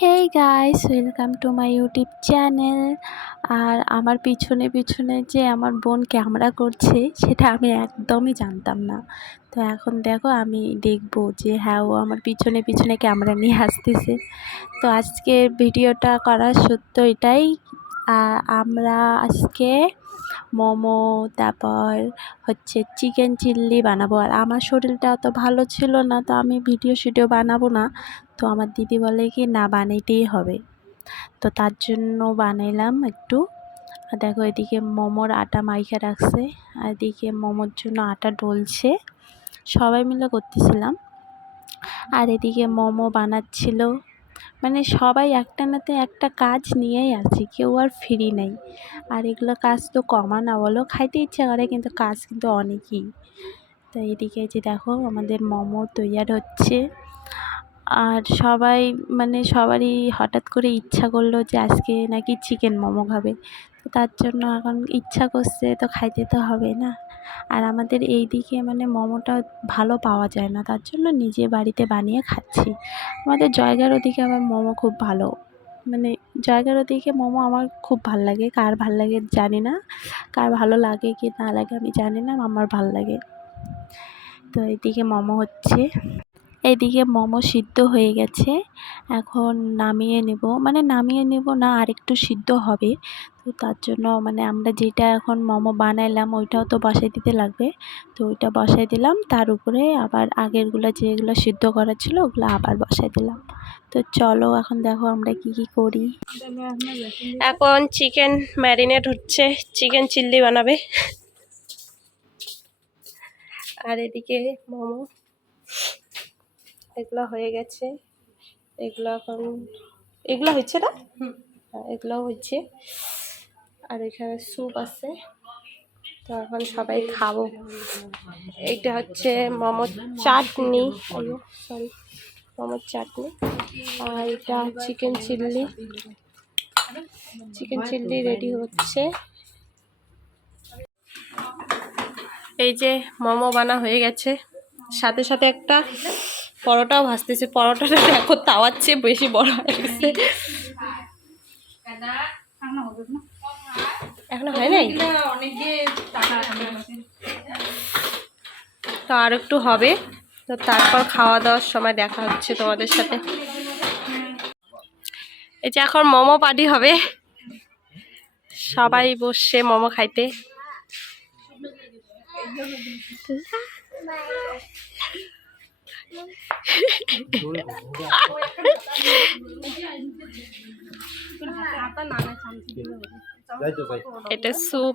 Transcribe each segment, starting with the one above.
Hey guys, welcome to my YouTube channel. আর আমার পিছনে পিছনে যে আমার বোন ক্যামেরা করছে সেটা আমি একদমই জানতাম না। তো এখন দেখো আমি দেখবো যে হ্যাঁ, ও আমার পিছনে পিছনে ক্যামেরা নিয়ে আসতেছে। তো আজকের ভিডিওটা করার সত্য এটাই, আমরা আজকে মোমো, তারপর হচ্ছে চিকেন চিল্লি বানাবো। আর আমার শরীরটা অত ভালো ছিল না, তো আমি ভিডিও বানাবো না। তো আমার দিদি বলে কি না, বানাইতেই হবে। তো তার জন্য বানাইলাম একটু। আর দেখো এদিকে মোমোর আটা মাইখা রাখছে, আর এদিকে মোমোর জন্য আটা ডলছে, সবাই মিলে করতেছিলাম। আর এদিকে মোমো বানাচ্ছিল, মানে সবাই একটানাতে একটা কাজ নিয়েই আছে, কেউ আর ফ্রি নেই। আর এগুলো কাজ তো কমা না, বলো, খাইতে ইচ্ছা করে কিন্তু কাজ কিন্তু অনেকই। তো এদিকে যে দেখো আমাদের মোমো তৈয়ার হচ্ছে। আর সবাই মানে সবারই হঠাৎ করে ইচ্ছা করলো যে আজকে নাকি চিকেন মোমো খাবে। তো তার জন্য এখন ইচ্ছা করছে, তো খাইতে তো হবে না। আর আমাদের এই দিকে মানে মোমোটা ভালো পাওয়া যায় না, তার জন্য নিজে বাড়িতে বানিয়ে খাচ্ছি। আমাদের জয়গার ওদিকে আবার মোমো খুব ভালো, মানে জয়গার ওদিকে মোমো আমার খুব ভাল লাগে। কার ভাল লাগে জানি না, কার ভালো লাগে কি না লাগে আমি জানি না, আমার ভাল লাগে। তো এইদিকে মোমো হচ্ছে, এইদিকে মোমো সিদ্ধ হয়ে গেছে। এখন নামিয়ে নেব, মানে নামিয়ে নেব না, আর একটু সিদ্ধ হবে। তো তার জন্য মানে আমরা যেটা এখন মোমো বানাইলাম ওইটাও তো বসাই দিতে লাগবে। তো ওইটা বসাই দিলাম, তার উপরে আবার আগেরগুলো যেগুলো সিদ্ধ করা ছিল ওগুলো আবার বসাই দিলাম। তো চলো এখন দেখো আমরা কি কি করি। এখন চিকেন ম্যারিনেট হচ্ছে, চিকেন চিল্লি বানাবে। আর এদিকে মোমো এগুলো হয়ে গেছে, এগুলো এখন এগুলো হচ্ছে না, হ্যাঁ এগুলো হচ্ছে। আর এখানে স্যুপ আছে, তো এখন সবাই খাবো। এটা হচ্ছে মোমো চাটনি, সরি মোমোর চাটনি। আর এটা চিকেন চিল্লি, চিকেন চিল্লি রেডি হচ্ছে। এই যে মোমো বানা হয়ে গেছে, সাথে সাথে একটা পরোটাও ভাজতেছে। পরোটাটা দেখো তাওয়ার চেয়ে বেশি বড় হয়ে গেছে, এখনো হয় নাই, তো আর একটু হবে। তো তারপর খাওয়া দাওয়ার সময় দেখা হচ্ছে তোমাদের সাথে। এই যে এখন মোমো পার্টি হবে, সবাই বসছে মোমো খাইতে। এটা স্যুপ,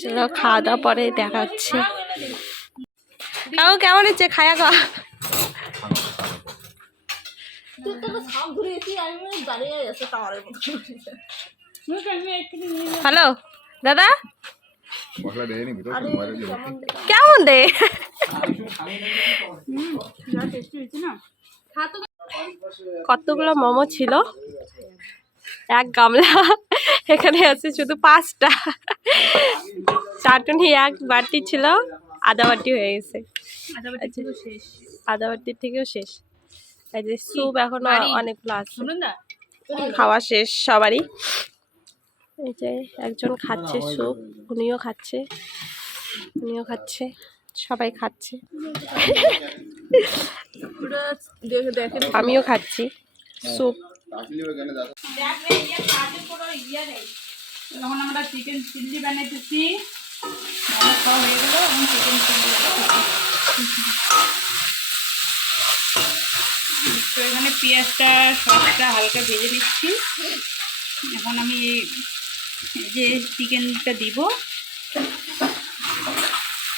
চলো খাওয়া দাওয়া পরে দেখা হচ্ছে। কাউ কেমন হচ্ছে খায়া খাওয়া? হ্যালো দাদা, কেমন রে? কতগুলো মোমো ছিল, এক গামলা, এখানে আছে শুধু 5টা। চাটনি এক বাটি ছিল, আধা বাটি হয়ে গেছে, আধা বাটির থেকেও শেষ। এই যে স্যুপ এখনো অনেকগুলো আছে, খাওয়া শেষ সবারই। এই যে একজন খাচ্ছে স্যুপ, উনিও খাচ্ছে, উনিও খাচ্ছে, সবাই খাচ্ছে। আমিও খাচ্ছি স্যুপ। তখন আমরা চিকেন চিল্লি বানাইতেছি, মোমো খাওয়া হয়ে গেল, এবং চিকেন চিল্লি বানাইতেছি। তো এখানে পেঁয়াজটা সসটা হালকা ভেজে নিচ্ছি। এখন আমি এই যে চিকেনটা দিব,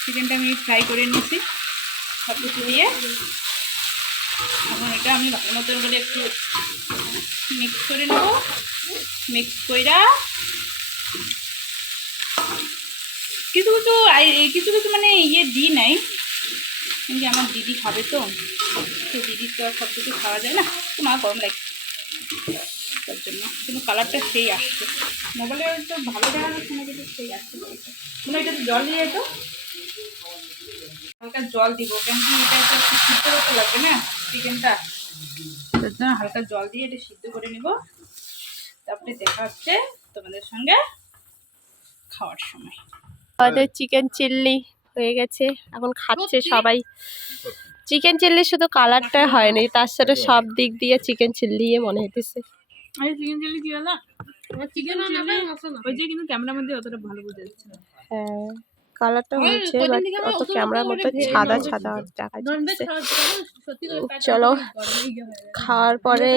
চিকেনটা আমি ফ্রাই করে নিয়েছি সব কিছু দিয়ে। এখন এটা আমি ভালো মতন করে একটু মিক্স করে নেব। মিক্স কইরা কিছু কিছু মানে দিই নাই, কিন্তু আমার দিদি খাবে, তো দিদির তো আর সব কিছু খাওয়া যায় না, তো মা গরম লাগছে তার জন্য। কিন্তু কালারটা সেই আসছে, মোবাইলে তো ভালো দেখা যাচ্ছে না, কিন্তু সেই আসছে মনে হয়। এটাতে জল দিয়ে, তো হালকা জল দিব, কেন কি এটা তো একটু সিদ্ধ করতে লাগবে না চিকেনটা। তার জন্য হালকা জল দিয়ে এটা সিদ্ধ করে নিব, তারপরে দেখা হচ্ছে তোমাদের সঙ্গে খাওয়ার সময়। আমাদের চিকেন চিল্লি হয়ে গেছে, এখন খাচ্ছে সবাই। চিকেন চিল্লি শুধু কালারটা হয়নি, তার সাথে সব দিক দিয়ে চিকেন চিল্লি মনে হইতেছে। আরে চিকেন চিল্লি কি হলো? চিকেন চিল্লি ওই যে কিন্তু ক্যামেরার মধ্যে অতটা ভালো বোঝা যাচ্ছে না। হ্যাঁ কালারটা হচ্ছে, বাট অত ক্যামেরার মধ্যে সাদা সাদা দেখা যাচ্ছে। চলো খাওয়ার পরে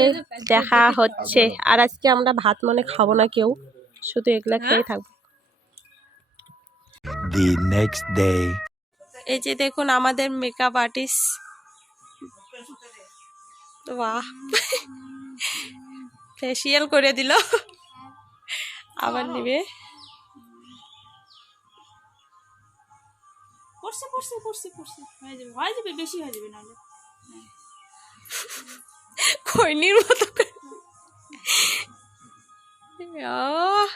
দেখা হচ্ছে। আর আজকে আমরা ভাত মনে খাবো না কেউ, শুধু এগুলা খেয়ে থাকবো। The next day. এই যে দেখুন আমাদের মেকআপ আর্টিস্ট, বাহ ফেসিয়াল করে দিল, আবার নিবে। পড়ছে পড়ছে পড়ছে পড়ছে হয়ে যাবে বেশি হয়ে যাবে নাহলে খৈনির মতো করে। আহ,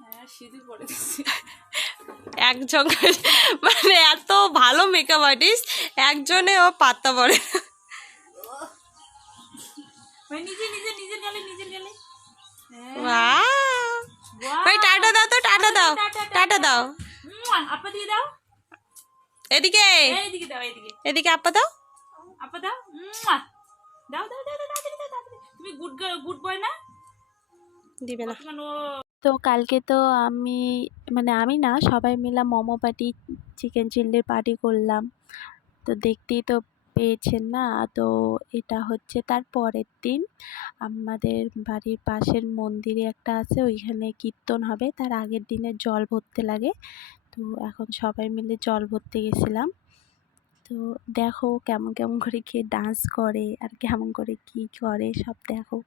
হ্যাঁ সিঁদুর পড়ে দিচ্ছি। একজন মানে এত ভালো মেকআপ আর্টিস্ট, একজনে ও পাত্তা পড়ে। নিজে নিজে নিজে গেলে নিজে গেলে ভাই টাটা দাও তো, টাটা দাও, টাটা দাও। আপা দিয়ে দাও, এদিকে এইদিকে দাও, এইদিকে এদিকে আপা দাও। আপা দাও, দাও দাও দাও দাও। তুমি গুড গার্ল গুড বয় না? দিবে না। তো কালকে তো আমি না, সবাই মিলে মোমো পার্টি, চিকেন চিল্লির পার্টি করলাম। তো দেখতেই তো পেয়েছেন না। তো এটা হচ্ছে তার পরের দিন, আমাদের বাড়ির পাশের মন্দিরে একটা আছে, ওইখানে কীর্তন হবে। তার আগের দিনে জল ভরতে লাগে, তো এখন সবাই মিলে জল ভরতে গেছিলাম। তো দেখো কেমন কেমন করে কে ডান্স করে আর কেমন করে কি করে সব দেখো।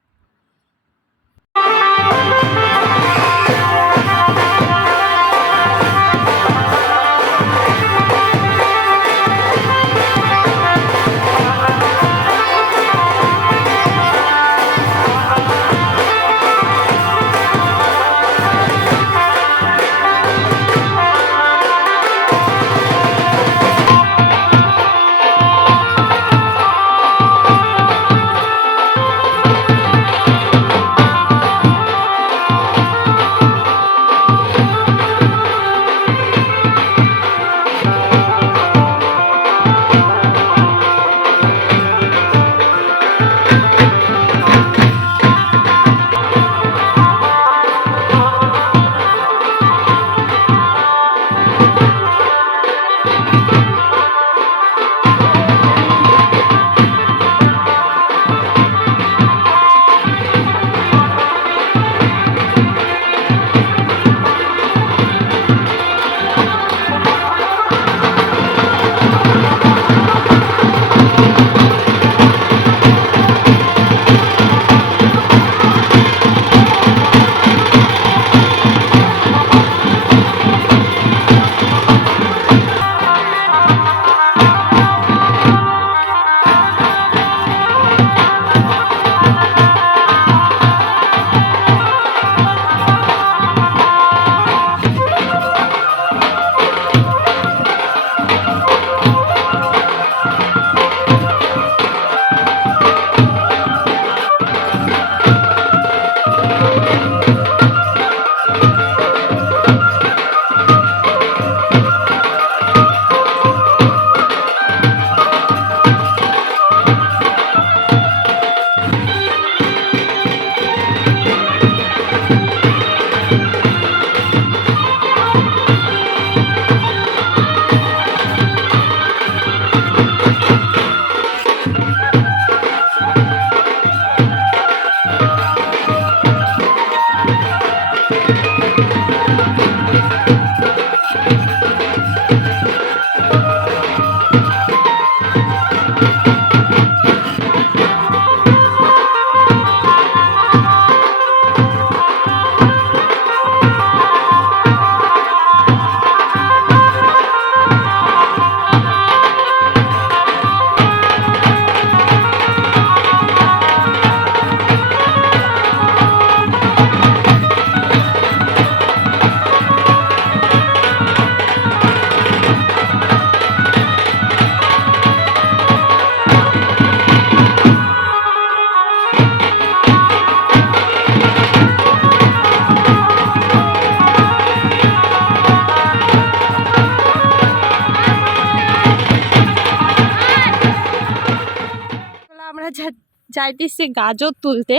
আমরা যাইতেছি গাজর তুলতে,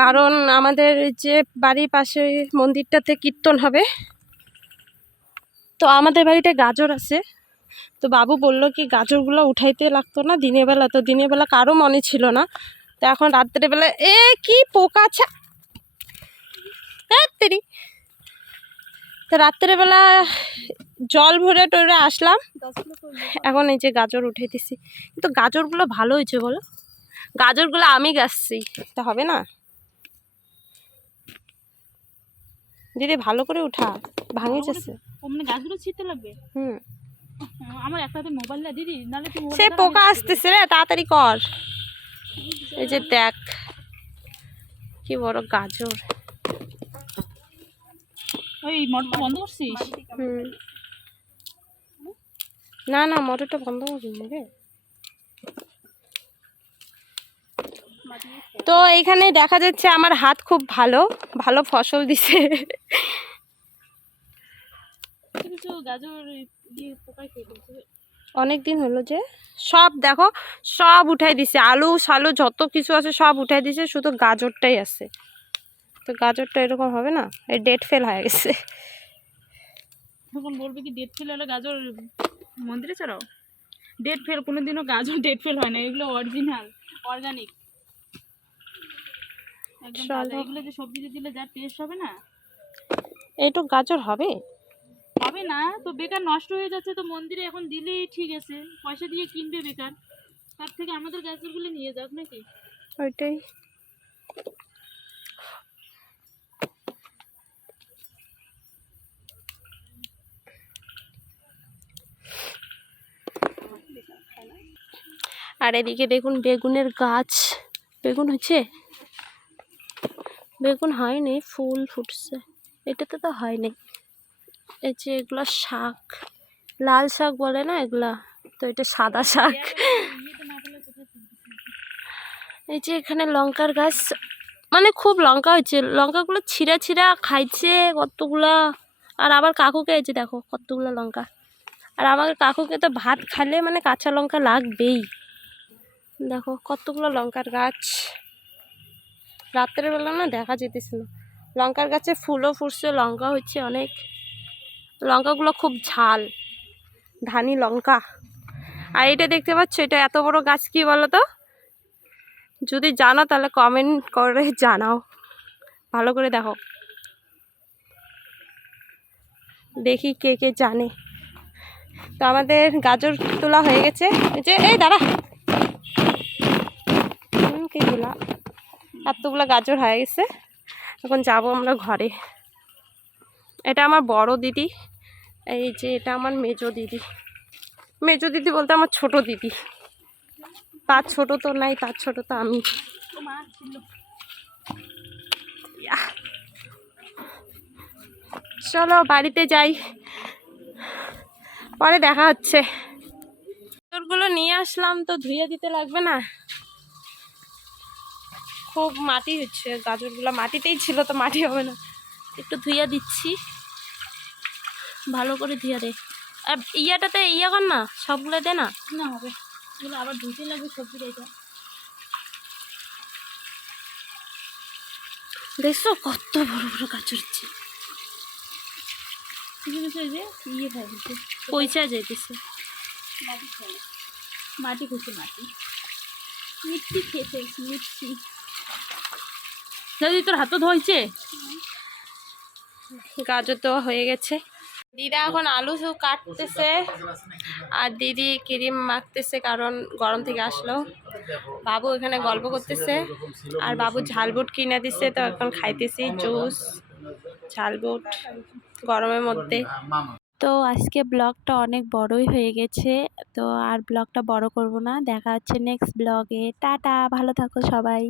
কারণ আমাদের যে বাড়ির পাশে মন্দিরটাতে কীর্তন হবে, তো আমাদের বাড়িতে গাজর আছে। তো বাবু বলল কি গাজরগুলো উঠাইতে লাগতো না দিনের বেলা, তো দিনের বেলা কারো মনে ছিল না, তো এখন রাত্রেবেলা কি পোকা তেরি, তো রাত্রেবেলা জল ভরে টরে আসলাম, এখন এই যে গাজর উঠাইতেছি। কিন্তু গাজরগুলো ভালো হয়েছে বলো, গাজরগুলো আমি গাছছি, তা হবে না দিদি? ভালো করে উঠা, ভাঙে যাচ্ছে। মানে গাছগুলো ছিঁড়তে লাগবে। আমার একটা হাতে মোবাইল না দিদি, নাহলে তুই সে পোকা আসতেছে রে, তাড়াতাড়ি কর। এই যে দেখ কি বড় গাজর। ওই মোটরটা বন্ধ করছিস? না না, মোটরটা বন্ধ করিনি রে। তো এইখানে দেখা যাচ্ছে আমার হাত খুব ভালো ভালো ফসল দিছে। গাজর পোকায় খেয়ে ফেলছে। অনেক দিন হলো যে সব দেখো সব উঠাই দিছে, আলু সালু যত কিছু আছে সব উঠাই দিছে, শুধু গাজরটাই আছে। তো গাজরটা এরকম হবে না, এই ডেট ফেল হয়ে গেছে। তখন বলবে কি ডেট ফেল হলে গাজর মন্দিরে চড়াও? ডেট ফেল কোনোদিনও গাজর ডেট ফেল হয় না, এগুলো অরিজিনাল অর্গানিক একদম তাজা। এগুলো যে সবজিতে দিলে যা টেস্ট হবে না, এইটুক গাজর হবে হবে না তো বেকার নষ্ট হয়ে যাচ্ছে। তো মন্দিরে এখন দিলেই ঠিক আছে, পয়সা দিয়ে কিনবে বেকার, তার থেকে আমাদের গাজরগুলো নিয়ে যাক নাকি। ওইটাই। আর এদিকে দেখুন বেগুনের গাছ, বেগুন হচ্ছে, বেগুন হয়নি, ফুল ফুটছে, এটাতে তো হয়নি। এই যে এগুলো শাক, লাল শাক বলে না এগুলা, তো এটা সাদা শাক। এই যে এখানে লঙ্কার গাছ, মানে খুব লঙ্কা হয়েছে, লঙ্কাগুলো ছিঁড়া ছিঁড়া খাইছে কতগুলা। আর আবার কাকুকে এই যে দেখো কতগুলো লঙ্কা, আর আমাদের কাকুকে তো ভাত খালে মানে কাঁচা লঙ্কা লাগবেই। দেখো কতগুলো লঙ্কার গাছ, রাত্রের বেলা না দেখা যেতেছে না। লঙ্কার গাছে ফুলও ফুটছে, লঙ্কা হচ্ছে অনেক, লঙ্কাগুলো খুব ঝাল, ধানি লঙ্কা। আর এটা দেখতে পাচ্ছ, এটা এত বড় গাছ কি বলো তো? যদি জানো তাহলে কমেন্ট করে জানাও, ভালো করে দেখো, দেখি কে কে জানে। তো আমাদের গাজর তোলা হয়ে গেছে, এই যে এই দাঁড়া কি তোলা, এতগুলো গাজর হয়ে গেছে, এখন যাব আমরা ঘরে। এটা আমার বড় দিদি, এই যে এটা আমার মেজো দিদি। মেজো দিদি বলতে আমার ছোট দিদি, তার ছোট তো নাই, তার ছোট তো আমি। চলো বাড়িতে যাই, পরে দেখা হচ্ছে। গাজরগুলো নিয়ে আসলাম, তো ধুয়ে দিতে লাগবে না, খুব মাটি হচ্ছে, গাজরগুলো মাটিতেই ছিল, তো মাটি হবে না, একটু ধুয়ে দিচ্ছি, ভালো করে ধুয়ে দে। আর ইয়াটাতে ইয়া কর না, সবগুলো দে না। না হবে, এগুলো আবার ধুতে লাগবে সবজিটা। এটা দেখছো কত বড় বড় গাজর হচ্ছে, কিছু কিছু যে ইয়ে খাই দিচ্ছে, পয়সা যাইতেছে। মাটি খাই, মাটি খুঁজছে, মাটি মিষ্টি খেতে মিষ্টি। দাদি তোর হাতও ধোয়ছে, গাজর তো হয়ে গেছে। দিদা এখন আলু কাটতেছে, আর দিদি ক্রিম মাখতেছে, কারণ গরম থেকে আসলো। বাবু এখানে গল্প করতেছে, আর বাবু ঝালবুট কিনে দিচ্ছে, তো এখন খাইতেছি জুস ঝালবুট গরমের মধ্যে। তো আজকে ব্লগটা অনেক বড়ই হয়ে গেছে, তো আর ব্লগটা বড় করব না, দেখা হচ্ছে নেক্সট ব্লগে। টাটা, ভালো থাকো সবাই।